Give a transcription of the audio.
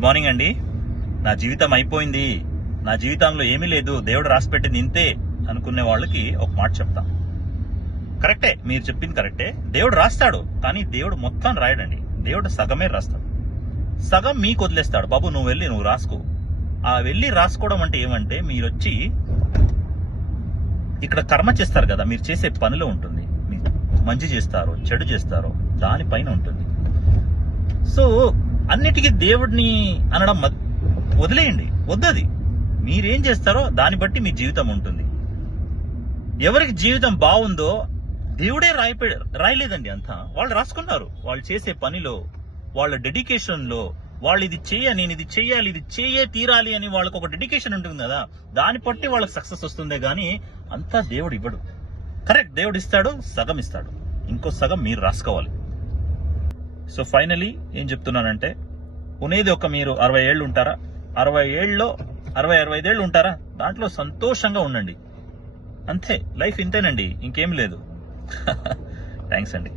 Good morning అండి. నా జీవితం అయిపోయింది, నా జీవితంలో ఏమీ లేదు, దేవుడు రాసిపెట్టింది ఇంతే అనుకునే వాళ్ళకి ఒక మాట చెప్తా. కరెక్టే, మీరు చెప్పింది కరెక్టే. దేవుడు రాస్తాడు, కానీ దేవుడు మొత్తం రాయడండి. దేవుడు సగమే రాస్తాడు, సగం మీకు వదిలేస్తాడు. బాబు నువ్వు వెళ్ళి నువ్వు రాసుకో. ఆ వెళ్ళి రాసుకోవడం అంటే ఏమంటే, మీరు వచ్చి ఇక్కడ కర్మ చేస్తారు కదా, మీరు చేసే పనిలో ఉంటుంది. మీరు మంచి చేస్తారో చెడు చేస్తారో దానిపైన ఉంటుంది. సో అన్నిటికీ దేవుడిని అనడం వదిలేయండి, వద్దది. మీరేం చేస్తారో దాన్ని బట్టి మీ జీవితం ఉంటుంది. ఎవరికి జీవితం బాగుందో దేవుడే రాయలేదండి, అంతా వాళ్ళు రాసుకున్నారు. వాళ్ళు చేసే పనిలో, వాళ్ళ డెడికేషన్ లో, వాళ్ళు ఇది నేను ఇది చెయ్యాలి, ఇది చెయ్యే తీరాలి అని వాళ్ళకు ఒక డెడికేషన్ ఉంటుంది కదా, దాన్ని బట్టి వాళ్ళకి సక్సెస్ వస్తుందే గానీ అంతా దేవుడు ఇవ్వడు. కరెక్ట్, దేవుడు ఇస్తాడు, సగం ఇస్తాడు, ఇంకో సగం మీరు రాసుకోవాలి. సో ఫైనలీ ఏం చెప్తున్నానంటే, ఉనేది ఒక మీరు 60 ఏళ్ళు ఉంటారా, 60 ఏళ్ళలో 65 ఏళ్ళు ఉంటారా, దాంట్లో సంతోషంగా ఉండండి. అంతే, లైఫ్ ఇంతేనండి, ఇంకేం లేదు. థ్యాంక్స్ అండి.